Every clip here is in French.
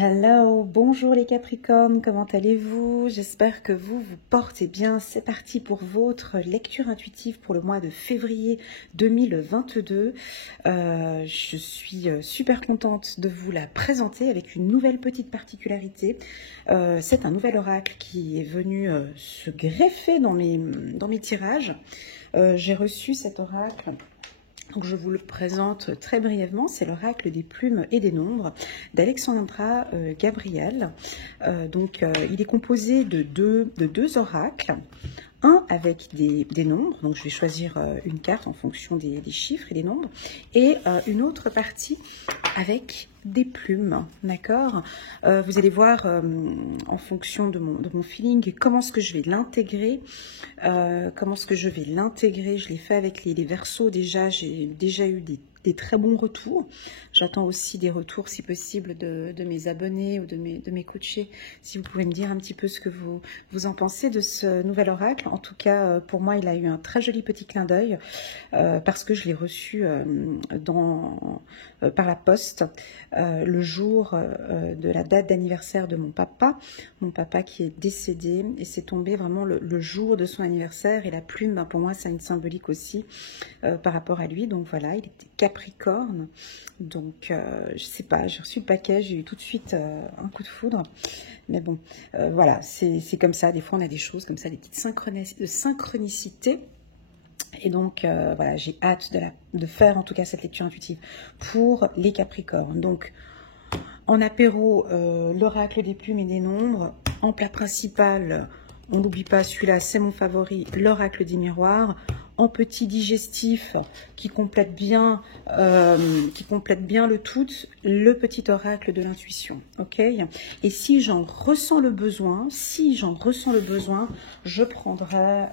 Hello, bonjour les Capricornes, comment allez-vous? J'espère que vous vous portez bien. C'est parti pour votre lecture intuitive pour le mois de février 2022. Je suis super contente de vous la présenter avec une nouvelle petite particularité. C'est un nouvel oracle qui est venu se greffer dans mes tirages. J'ai reçu cet oracle. Donc je vous le présente très brièvement, c'est l'oracle des plumes et des nombres d'Alexandra Gabriel. Il est composé de deux oracles, un avec des nombres, donc je vais choisir une carte en fonction des chiffres et des nombres, et une autre partie avec des plumes, d'accord. Vous allez voir en fonction de mon feeling comment est-ce que je vais l'intégrer, je l'ai fait avec les versos déjà, j'ai déjà eu des très bons retours. J'attends aussi des retours, si possible, de mes abonnés ou de mes coachés. Si vous pouvez me dire un petit peu ce que vous en pensez de ce nouvel oracle. En tout cas, pour moi, il a eu un très joli petit clin d'œil parce que je l'ai reçu par la poste le jour de la date d'anniversaire de mon papa qui est décédé, et c'est tombé vraiment le jour de son anniversaire, et la plume, pour moi, ça a une symbolique aussi par rapport à lui. Donc voilà, il était Capricorne, donc je sais pas, j'ai reçu le paquet, j'ai eu tout de suite un coup de foudre, mais bon, voilà, c'est comme ça, des fois on a des choses comme ça, des petites synchronicités. Et donc, voilà, j'ai hâte de faire en tout cas cette lecture intuitive pour les Capricornes. Donc, en apéro, l'oracle des plumes et des nombres. En plat principal, on n'oublie pas celui-là, c'est mon favori, l'oracle des miroirs. En petit digestif qui complète bien le tout, le petit oracle de l'intuition, ok. Et si j'en ressens le besoin, je prendrai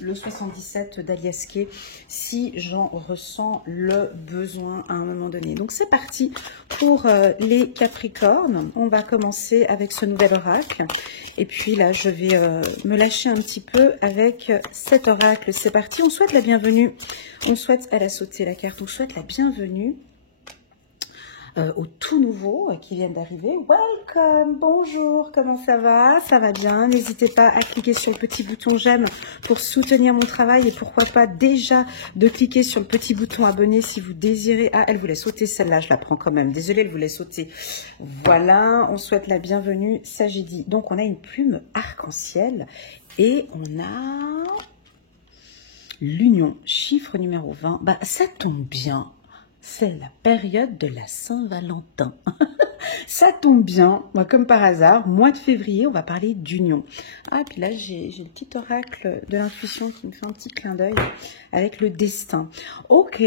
le 77 d'Aliasqué si j'en ressens le besoin à un moment donné. Donc c'est parti pour les Capricornes. On va commencer avec ce nouvel oracle. Et puis là, je vais me lâcher un petit peu avec cet oracle. C'est parti, on souhaite la bienvenue. Elle a sauté la carte, on souhaite la bienvenue aux tout nouveaux qui viennent d'arriver. Welcome, bonjour, comment ça va? Ça va bien, n'hésitez pas à cliquer sur le petit bouton j'aime pour soutenir mon travail, et pourquoi pas déjà de cliquer sur le petit bouton abonner si vous désirez. Ah, elle voulait sauter celle-là, je la prends quand même, désolée, elle voulait sauter. Voilà, on souhaite la bienvenue, ça j'ai dit. Donc on a une plume arc-en-ciel et on a l'union, chiffre numéro 20. Bah ça tombe bien. C'est la période de la Saint-Valentin. Ça tombe bien, moi comme par hasard, mois de février, on va parler d'union. Ah, puis là, j'ai le petit oracle de l'intuition qui me fait un petit clin d'œil avec le destin. Ok,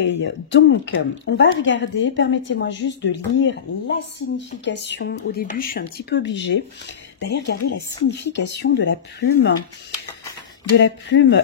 donc, on va regarder, permettez-moi juste de lire la signification. Au début, je suis un petit peu obligée d'aller regarder la signification de la plume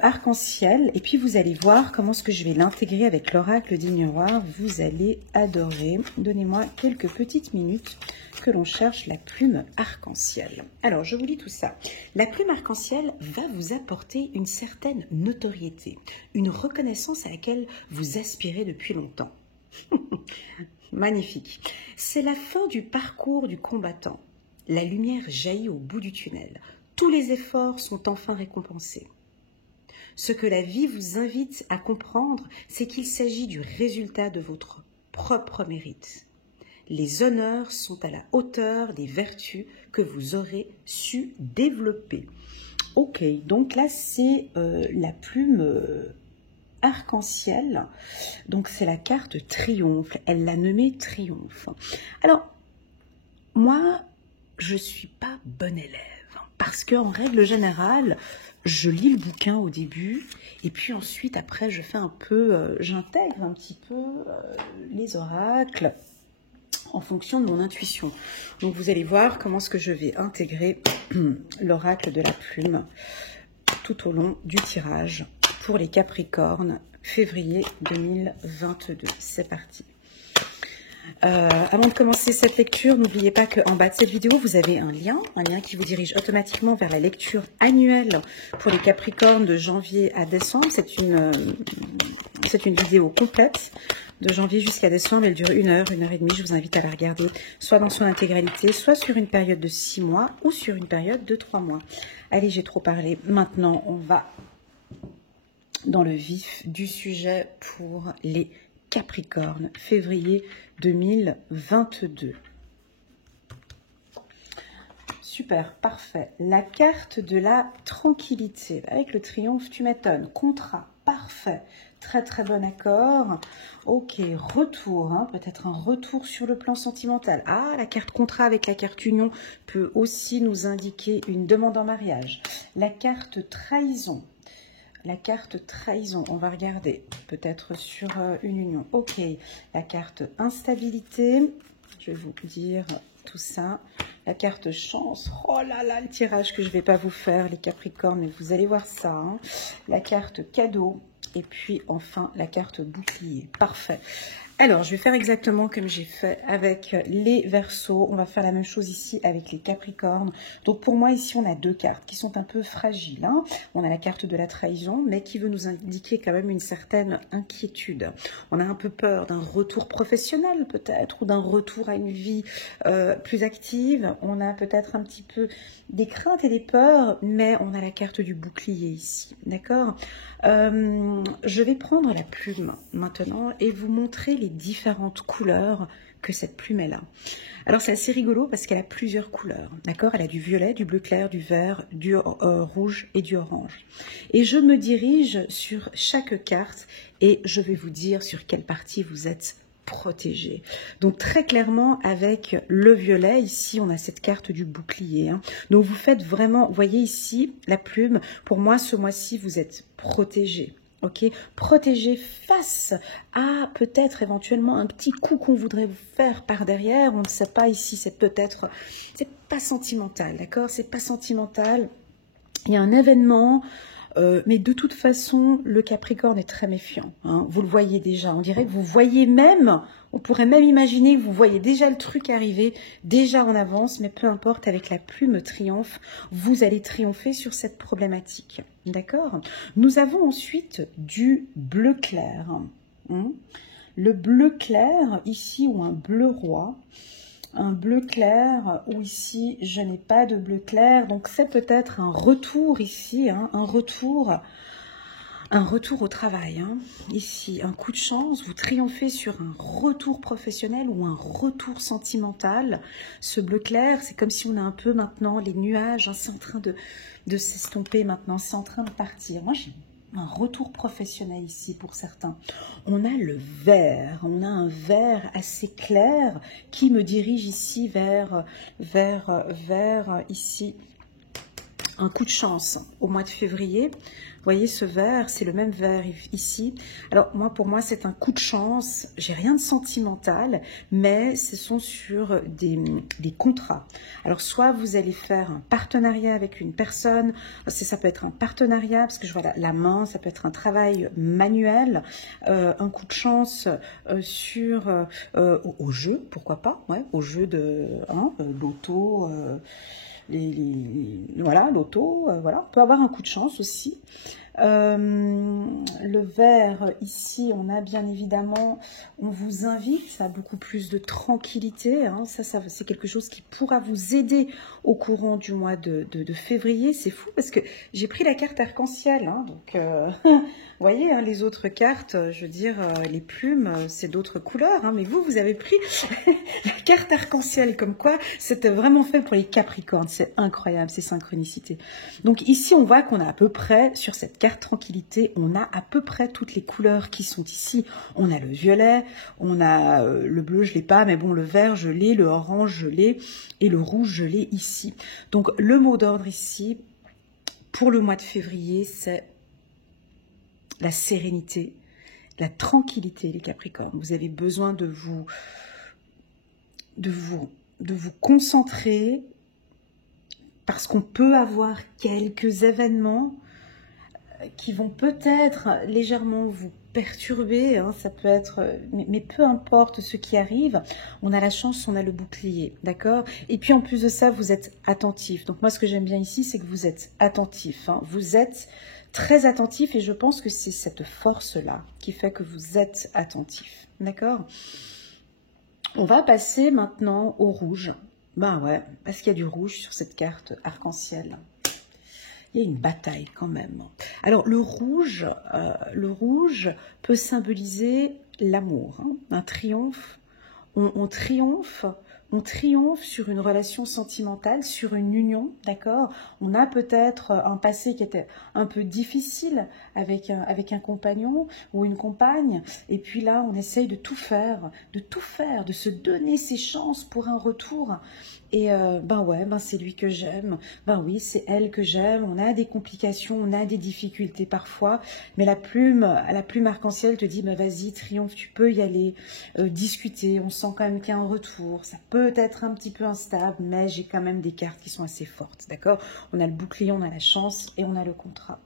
arc-en-ciel, et puis vous allez voir comment est-ce que je vais l'intégrer avec l'oracle des miroirs. Vous allez adorer. Donnez-moi quelques petites minutes que l'on cherche la plume arc-en-ciel. Alors, je vous lis tout ça. La plume arc-en-ciel va vous apporter une certaine notoriété, une reconnaissance à laquelle vous aspirez depuis longtemps. Magnifique. C'est la fin du parcours du combattant. La lumière jaillit au bout du tunnel. Tous les efforts sont enfin récompensés. Ce que la vie vous invite à comprendre, c'est qu'il s'agit du résultat de votre propre mérite. Les honneurs sont à la hauteur des vertus que vous aurez su développer. Ok, donc là c'est la plume arc-en-ciel. Donc c'est la carte triomphe. Elle l'a nommée triomphe. Alors, moi, je ne suis pas bonne élève. Parce qu'en règle générale, je lis le bouquin au début, et puis ensuite, après, j'intègre un petit peu les oracles en fonction de mon intuition. Donc, vous allez voir comment est-ce que je vais intégrer l'oracle de la plume tout au long du tirage pour les Capricornes, février 2022. C'est parti. Avant de commencer cette lecture, n'oubliez pas qu'en bas de cette vidéo, vous avez un lien qui vous dirige automatiquement vers la lecture annuelle pour les Capricornes de janvier à décembre. C'est une vidéo complète. de janvier jusqu'à décembre. Elle dure 1 heure, 1 heure et demie. Je vous invite à la regarder, soit dans son intégralité, soit sur une période de 6 mois ou sur une période de 3 mois. Allez, j'ai trop parlé. Maintenant, on va dans le vif du sujet pour les Capricornes, février 2022. Super, parfait. La carte de la tranquillité. Avec le triomphe, tu m'étonnes. Contrat, parfait. Très très bon accord. Ok, retour, hein, peut-être un retour sur le plan sentimental. Ah, la carte contrat avec la carte union peut aussi nous indiquer une demande en mariage. La carte trahison. La carte trahison, on va regarder peut-être sur une union. Ok, la carte instabilité, je vais vous dire tout ça. La carte chance, oh là là, le tirage que je ne vais pas vous faire, les Capricornes, mais vous allez voir ça. Hein. La carte cadeau et puis enfin la carte bouclier. Parfait. Alors, je vais faire exactement comme j'ai fait avec les Verseaux. On va faire la même chose ici avec les Capricornes. Donc, pour moi, ici, on a 2 cartes qui sont un peu fragiles. Hein. On a la carte de la trahison, mais qui veut nous indiquer quand même une certaine inquiétude. On a un peu peur d'un retour professionnel, peut-être, ou d'un retour à une vie plus active. On a peut-être un petit peu des craintes et des peurs, mais on a la carte du bouclier ici. D'accord ? Je vais prendre la plume maintenant et vous montrer les différentes couleurs que cette plume elle a. Alors c'est assez rigolo parce qu'elle a plusieurs couleurs, d'accord? Elle a du violet, du bleu clair, du vert, du rouge et du orange. Et je me dirige sur chaque carte et je vais vous dire sur quelle partie vous êtes protégé. Donc très clairement avec le violet, ici on a cette carte du bouclier. Hein. Donc vous faites vraiment, vous voyez ici la plume, pour moi ce mois-ci vous êtes protégé. Ok, protégé face à peut-être éventuellement un petit coup qu'on voudrait vous faire par derrière. On ne sait pas ici, c'est peut-être, c'est pas sentimental, d'accord? C'est pas sentimental. Il y a un événement. Mais de toute façon, le Capricorne est très méfiant. Hein. Vous le voyez déjà. On dirait que vous voyez même, on pourrait même imaginer que vous voyez déjà le truc arriver, déjà en avance, mais peu importe, avec la plume triomphe, vous allez triompher sur cette problématique. D'accord? Nous avons ensuite du bleu clair. Hein. Le bleu clair, ici, ou un bleu roi. Un bleu clair, ou ici je n'ai pas de bleu clair, donc c'est peut-être un retour ici, hein, un retour au travail, hein. Ici un coup de chance, vous triomphez sur un retour professionnel ou un retour sentimental. Ce bleu clair, c'est comme si on a un peu maintenant les nuages, hein, c'est en train de s'estomper maintenant, c'est en train de partir. Moi j'ai un retour professionnel ici pour certains. On a le vert, on a un vert assez clair qui me dirige ici vers ici un coup de chance au mois de février. Vous voyez ce vert, c'est le même vert ici. Alors moi, pour moi, c'est un coup de chance. J'ai rien de sentimental, mais ce sont sur des contrats. Alors soit vous allez faire un partenariat avec une personne, ça peut être un partenariat, parce que je vois la main, ça peut être un travail manuel, un coup de chance sur au jeu, pourquoi pas, ouais, au jeu de l'auto. Voilà, l'auto, voilà, on peut avoir un coup de chance aussi. Le vert, ici, on a bien évidemment, on vous invite à beaucoup plus de tranquillité. Hein. Ça c'est quelque chose qui pourra vous aider au courant du mois de février. C'est fou parce que j'ai pris la carte arc-en-ciel. Hein, donc, vous voyez, hein, les autres cartes, je veux dire, les plumes, c'est d'autres couleurs. Hein, mais vous avez pris la carte arc-en-ciel, comme quoi c'était vraiment fait pour les Capricornes. C'est incroyable, ces synchronicités. Donc ici, on voit qu'on a à peu près, sur cette carte tranquillité, on a à peu près toutes les couleurs qui sont ici. On a le violet, on a le bleu, je ne l'ai pas, mais bon, le vert, je l'ai, le orange, je l'ai, et le rouge, je l'ai ici. Donc le mot d'ordre ici, pour le mois de février, c'est la sérénité, la tranquillité, les Capricornes. Vous avez besoin de vous concentrer parce qu'on peut avoir quelques événements qui vont peut-être légèrement vous perturber, hein, ça peut être, mais peu importe ce qui arrive, on a la chance, on a le bouclier, d'accord? Et puis en plus de ça, vous êtes attentif. Donc moi, ce que j'aime bien ici, c'est que vous êtes attentif, hein. Vous êtes très attentif et je pense que c'est cette force-là qui fait que vous êtes attentif. d'accord? On va passer maintenant au rouge. Ben ouais, est-ce qu'il y a du rouge sur cette carte arc-en-ciel? Il y a une bataille quand même. Alors le rouge peut symboliser l'amour, hein, un triomphe. On triomphe sur une relation sentimentale, sur une union, d'accord? On a peut-être un passé qui était un peu difficile avec un compagnon ou une compagne, et puis là, on essaye de tout faire, de se donner ses chances pour un retour. Et ben ouais, ben c'est lui que j'aime, ben oui, c'est elle que j'aime. On a des complications, on a des difficultés parfois, mais la plume arc-en-ciel te dit, ben vas-y, triomphe, tu peux y aller, discuter. On sent quand même qu'il y a un retour. Ça peut être un petit peu instable, mais j'ai quand même des cartes qui sont assez fortes, d'accord? On a le bouclier, on a la chance et on a le contrat.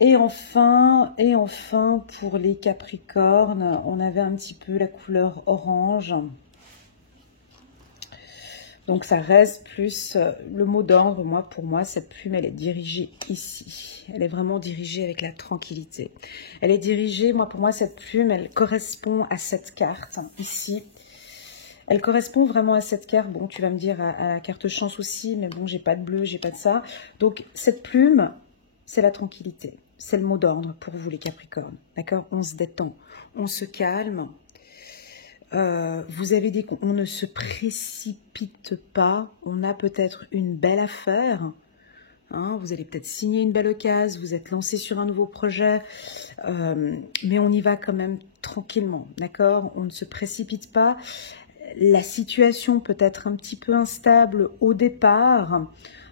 Et enfin, pour les Capricornes, on avait un petit peu la couleur orange. Donc ça reste plus le mot d'ordre. Pour moi, cette plume, elle est dirigée ici. Elle est vraiment dirigée avec la tranquillité. Elle est dirigée, pour moi, cette plume, elle correspond à cette carte, ici. Elle correspond vraiment à cette carte. Bon, tu vas me dire à la carte chance aussi, mais bon, j'ai pas de bleu, j'ai pas de ça. Donc cette plume, c'est la tranquillité. C'est le mot d'ordre pour vous, les Capricornes. D'accord? On se détend, on se calme. Vous avez on ne se précipite pas, on a peut-être une belle affaire, hein, vous allez peut-être signer une belle occasion, vous êtes lancé sur un nouveau projet, mais on y va quand même tranquillement, d'accord? On ne se précipite pas. La situation peut être un petit peu instable au départ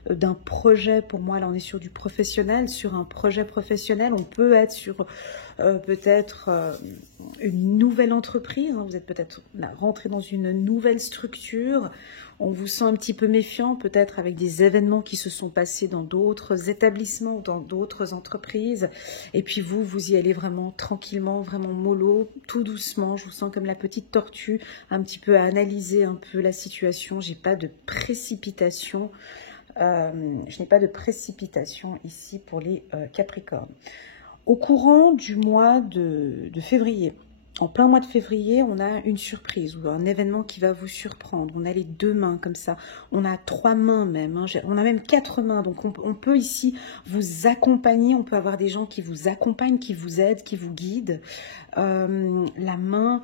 d'un projet. Pour moi, là on est sur du professionnel, sur un projet professionnel. On peut être sur peut-être une nouvelle entreprise, hein. Vous êtes peut-être rentré dans une nouvelle structure. On vous sent un petit peu méfiant, peut-être avec des événements qui se sont passés dans d'autres établissements, dans d'autres entreprises. Et puis vous y allez vraiment tranquillement, vraiment mollo, tout doucement. Je vous sens comme la petite tortue, un petit peu à analyser un peu la situation. J'ai pas de précipitation. Je n'ai pas de précipitation ici pour les Capricornes. Au courant du mois de février, en plein mois de février, on a une surprise ou un événement qui va vous surprendre. On a les 2 mains comme ça, on a 3 mains même, hein. On a même 4 mains. Donc on peut ici vous accompagner, on peut avoir des gens qui vous accompagnent, qui vous aident, qui vous guident. La main,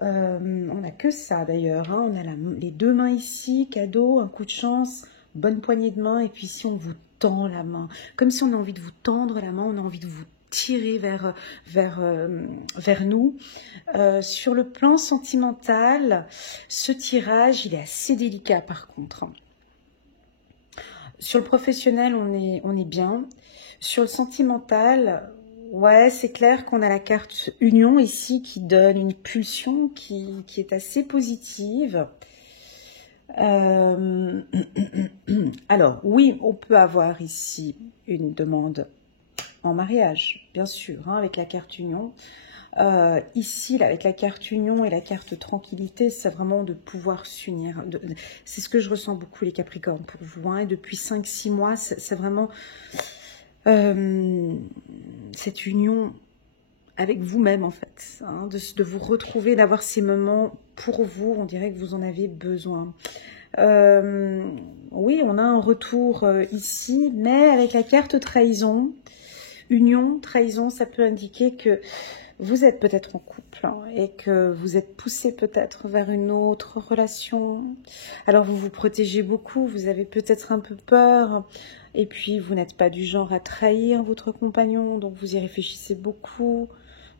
on n'a que ça d'ailleurs, hein. On a les 2 mains ici, cadeau, un coup de chance, bonne poignée de main, et puis si on vous tend la main, comme si on a envie de vous tendre la main, on a envie de vous tirer vers nous. Sur le plan sentimental, ce tirage, il est assez délicat par contre. Sur le professionnel, on est bien. Sur le sentimental, ouais, c'est clair qu'on a la carte Union ici qui donne une pulsion qui est assez positive. Alors, oui, on peut avoir ici une demande en mariage, bien sûr, hein, avec la carte Union. Ici, là, avec la carte Union et la carte Tranquillité, c'est vraiment de pouvoir s'unir. C'est ce que je ressens beaucoup, les Capricornes, pour vous. Hein, et depuis 5-6 mois, c'est vraiment cette union avec vous-même, en fait. Hein, de vous retrouver, d'avoir ces moments pour vous. On dirait que vous en avez besoin. Oui, on a un retour ici, mais avec la carte trahison, union, trahison, ça peut indiquer que vous êtes peut-être en couple, hein, et que vous êtes poussé peut-être vers une autre relation. Alors vous vous protégez beaucoup, vous avez peut-être un peu peur, et puis vous n'êtes pas du genre à trahir votre compagnon, donc vous y réfléchissez beaucoup.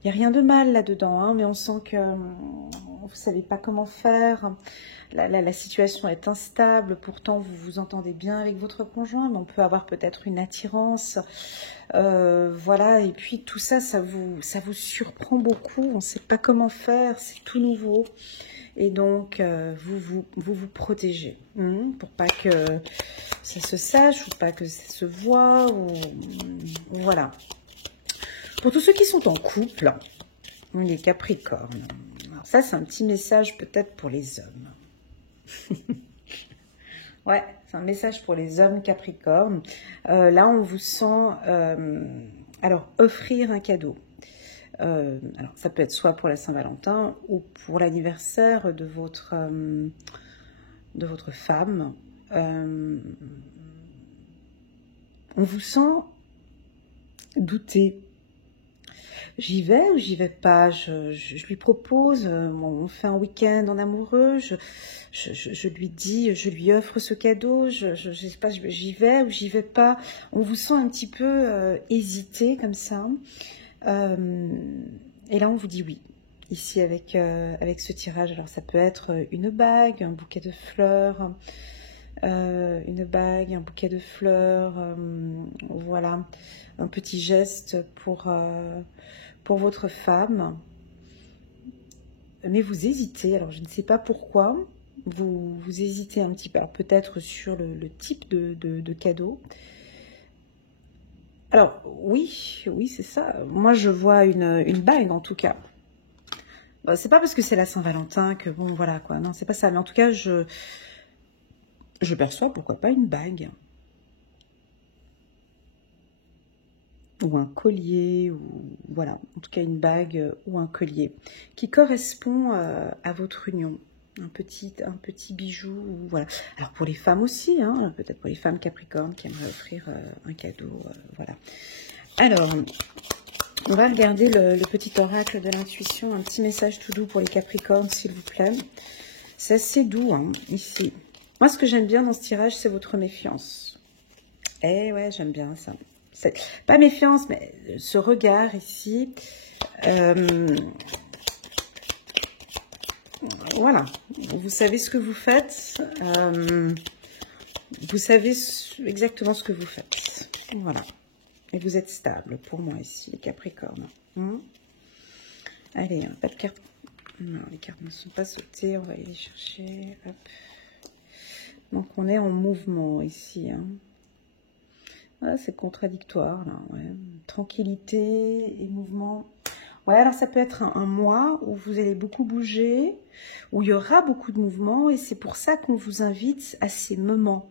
Il n'y a rien de mal là-dedans, hein, mais on sent que vous ne savez pas comment faire. La situation est instable, pourtant vous vous entendez bien avec votre conjoint, mais on peut avoir peut-être une attirance. Voilà, et puis tout ça, ça vous surprend beaucoup, on ne sait pas comment faire, c'est tout nouveau. Et donc, vous protégez, pour pas que ça se sache, ou pas que ça se voit, ou voilà. Pour tous ceux qui sont en couple, les Capricornes, alors ça c'est un petit message peut-être pour les hommes. Ouais, c'est un message pour les hommes Capricornes. Là on vous sent, alors offrir un cadeau. Alors, ça peut être soit pour la Saint-Valentin ou pour l'anniversaire de votre femme. On vous sent douter. J'y vais ou j'y vais pas? Je lui propose, on fait un week-end en amoureux, je lui dis, je lui offre ce cadeau, je sais pas, j'y vais ou j'y vais pas. On vous sent un petit peu hésiter comme ça. Et là, on vous dit oui. Ici, avec ce tirage, alors ça peut être une bague, un bouquet de fleurs, une bague, un bouquet de fleurs, voilà, un petit geste pour votre femme. Mais vous hésitez, alors je ne sais pas pourquoi, vous hésitez un petit peu, peut-être sur le type de cadeau. Alors, oui, c'est ça. Moi, je vois une bague, en tout cas. Bon, c'est pas parce que c'est la Saint-Valentin que, bon, voilà, quoi. Non, c'est pas ça. Mais en tout cas, je perçois, pourquoi pas, une bague. Ou un collier, ou voilà. En tout cas, une bague ou un collier qui correspond à votre union. Un petit bijou, voilà. Alors pour les femmes aussi, hein, peut-être pour les femmes Capricorne qui aimeraient offrir un cadeau, voilà. Alors, on va regarder le petit oracle de l'intuition, un petit message tout doux pour les Capricornes, s'il vous plaît. C'est assez doux, hein, ici. Moi, ce que j'aime bien dans ce tirage, c'est votre méfiance. Eh ouais, j'aime bien ça. C'est pas méfiance, mais ce regard ici. Voilà, vous savez ce que vous faites, vous savez exactement ce que vous faites, voilà, et vous êtes stable pour moi ici, les Capricornes. Allez, pas de carte, non, les cartes ne sont pas sautées, on va aller les chercher, hop. Donc on est en mouvement ici, hein. Ah, c'est contradictoire, là, ouais. Tranquillité et mouvement. Ouais, alors ça peut être un mois où vous allez beaucoup bouger, où il y aura beaucoup de mouvements, et c'est pour ça qu'on vous invite à ces moments.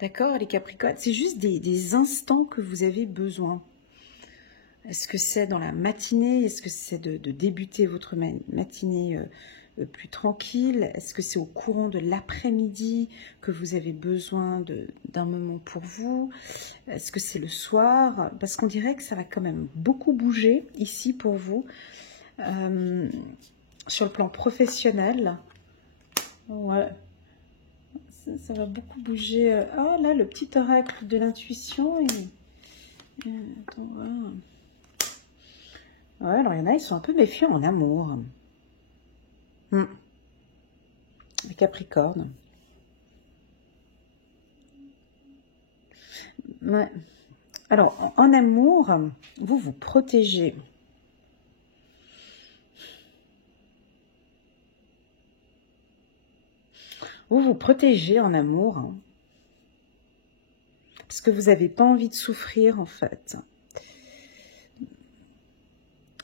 D'accord, les Capricornes? C'est juste des instants que vous avez besoin. Est-ce que c'est dans la matinée? Est-ce que c'est de débuter votre matinée plus tranquille? Est-ce que c'est au courant de l'après-midi que vous avez besoin d'un moment pour vous? Est-ce que c'est le soir? Parce qu'on dirait que ça va quand même beaucoup bouger ici pour vous. Sur le plan professionnel. Ouais. Ça va beaucoup bouger. Oh là, le petit oracle de l'intuition. Attends, voilà. Ouais, alors il y en a, ils sont un peu méfiants en amour. Les Capricornes. Ouais. Alors, en amour, vous vous protégez. Vous vous protégez en amour. Hein, parce que vous n'avez pas envie de souffrir, en fait.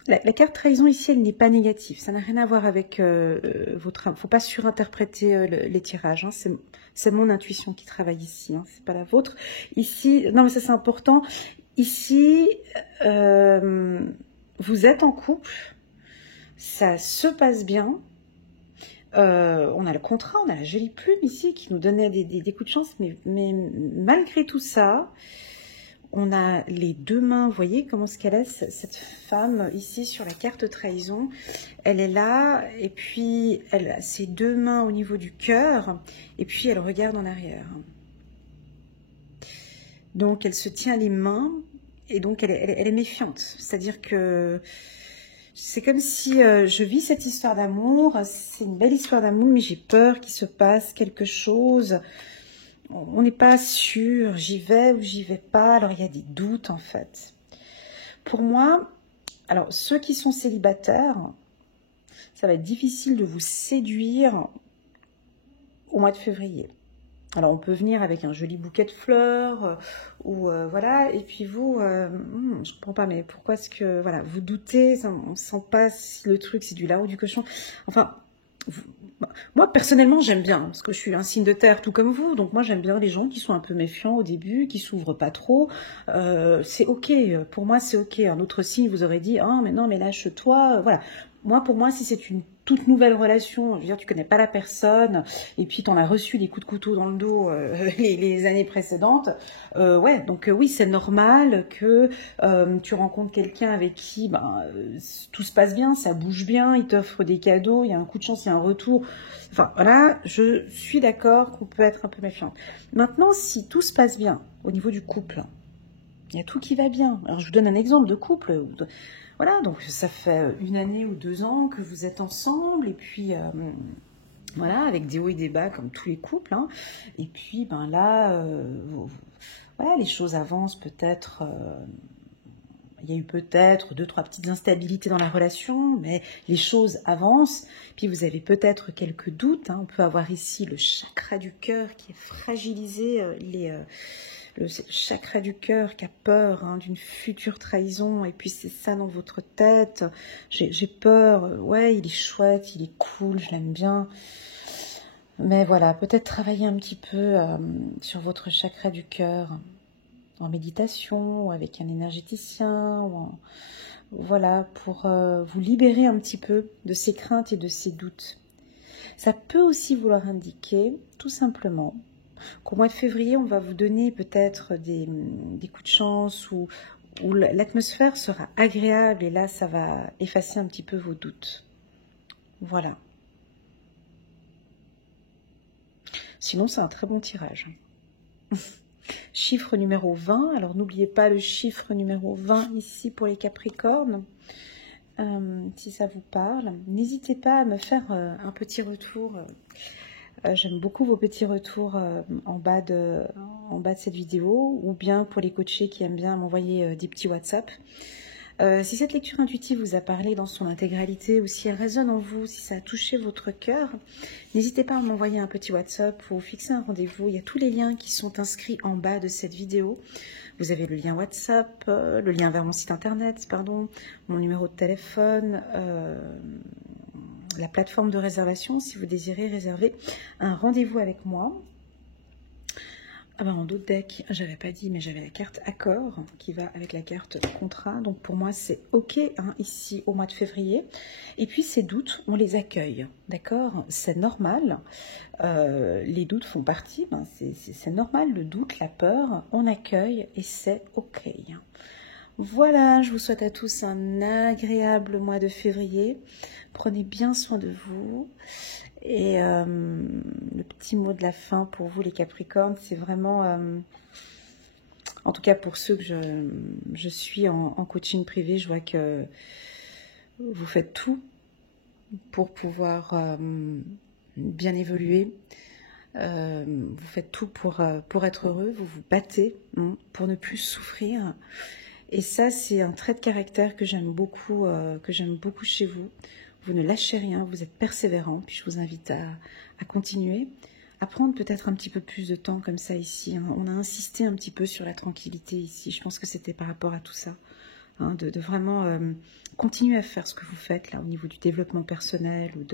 La carte trahison ici, elle n'est pas négative. Ça n'a rien à voir avec votre... Il ne faut pas surinterpréter les tirages. Hein. C'est mon intuition qui travaille ici. Hein. C'est pas la vôtre. Ici, non mais ça c'est important. Ici, vous êtes en couple. Ça se passe bien. On a le contrat, on a la jolie plume ici qui nous donnait des coups de chance. Mais malgré tout ça... On a les deux mains, vous voyez comment ce qu'elle est, cette femme ici sur la carte trahison. Elle est là, et puis elle a ses deux mains au niveau du cœur, et puis elle regarde en arrière. Donc elle se tient les mains, et donc elle est méfiante. C'est-à-dire que c'est comme si je vis cette histoire d'amour, c'est une belle histoire d'amour, mais j'ai peur qu'il se passe quelque chose. On n'est pas sûr, j'y vais ou j'y vais pas, alors il y a des doutes en fait. Pour moi, alors ceux qui sont célibataires, ça va être difficile de vous séduire au mois de février. Alors on peut venir avec un joli bouquet de fleurs, ou voilà, et puis vous, je comprends pas, mais pourquoi est-ce que, voilà, vous doutez, on ne sent pas si le truc c'est du lard ou du cochon, enfin... Moi, personnellement, j'aime bien, parce que je suis un signe de terre tout comme vous, donc moi j'aime bien les gens qui sont un peu méfiants au début, qui s'ouvrent pas trop. C'est ok, pour moi c'est ok. Un autre signe vous aurait dit, ah mais non, mais lâche-toi, voilà. Moi, pour moi, si c'est une toute nouvelle relation, je veux dire, tu connais pas la personne, et puis t'en as reçu des coups de couteau dans le dos les années précédentes, ouais, donc oui, c'est normal que tu rencontres quelqu'un avec qui tout se passe bien, ça bouge bien, il t'offre des cadeaux, il y a un coup de chance, il y a un retour. Enfin, voilà, je suis d'accord qu'on peut être un peu méfiant. Maintenant, si tout se passe bien au niveau du couple, il y a tout qui va bien. Alors, je vous donne un exemple de couple. Voilà, donc ça fait 1 année ou 2 ans que vous êtes ensemble, et puis voilà, avec des hauts et des bas comme tous les couples. Hein. Et puis là, voilà, les choses avancent peut-être. Il y a eu peut-être 2-3 petites instabilités dans la relation, mais les choses avancent. Puis vous avez peut-être quelques doutes. Hein. On peut avoir ici le chakra du cœur qui est fragilisé. Le chakra du cœur qui a peur d'une future trahison, et puis c'est ça dans votre tête. J'ai peur. Ouais, il est chouette, il est cool, je l'aime bien. Mais voilà, peut-être travailler un petit peu sur votre chakra du cœur, en méditation, ou avec un énergéticien, voilà, pour vous libérer un petit peu de ces craintes et de ces doutes. Ça peut aussi vouloir indiquer, tout simplement, qu'au mois de février, on va vous donner peut-être des coups de chance, où l'atmosphère sera agréable, et là, ça va effacer un petit peu vos doutes. Voilà. Sinon, c'est un très bon tirage. Chiffre numéro 20. Alors, n'oubliez pas le chiffre numéro 20 ici pour les Capricornes. Si ça vous parle, n'hésitez pas à me faire un petit retour. J'aime beaucoup vos petits retours en bas de cette vidéo, ou bien pour les coachés qui aiment bien m'envoyer des petits WhatsApp. Si cette lecture intuitive vous a parlé dans son intégralité, ou si elle résonne en vous, si ça a touché votre cœur, n'hésitez pas à m'envoyer un petit WhatsApp ou fixer un rendez-vous. Il y a tous les liens qui sont inscrits en bas de cette vidéo. Vous avez le lien WhatsApp, le lien vers mon site internet, pardon, mon numéro de téléphone, la plateforme de réservation si vous désirez réserver un rendez-vous avec moi. En d'autres decks, j'avais pas dit, mais j'avais la carte accord qui va avec la carte contrat. Donc pour moi, c'est ok ici au mois de février. Et puis ces doutes, on les accueille, d'accord? C'est normal. Les doutes font partie, c'est normal, le doute, la peur, on accueille et c'est ok. Voilà, je vous souhaite à tous un agréable mois de février. Prenez bien soin de vous. Et le petit mot de la fin pour vous les Capricornes, c'est vraiment, en tout cas pour ceux que je suis en coaching privé, je vois que vous faites tout pour pouvoir bien évoluer. Vous faites tout pour être heureux, vous vous battez pour ne plus souffrir. Et ça, c'est un trait de caractère que j'aime beaucoup chez vous. Vous ne lâchez rien, vous êtes persévérant, puis je vous invite à continuer, à prendre peut-être un petit peu plus de temps comme ça ici. On a insisté un petit peu sur la tranquillité ici, je pense que c'était par rapport à tout ça, de vraiment continuer à faire ce que vous faites là au niveau du développement personnel, ou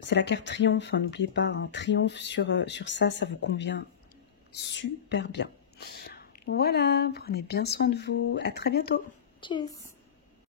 c'est la carte triomphe, n'oubliez pas, triomphe sur ça, ça vous convient super bien. Voilà, prenez bien soin de vous, à très bientôt, tchuss.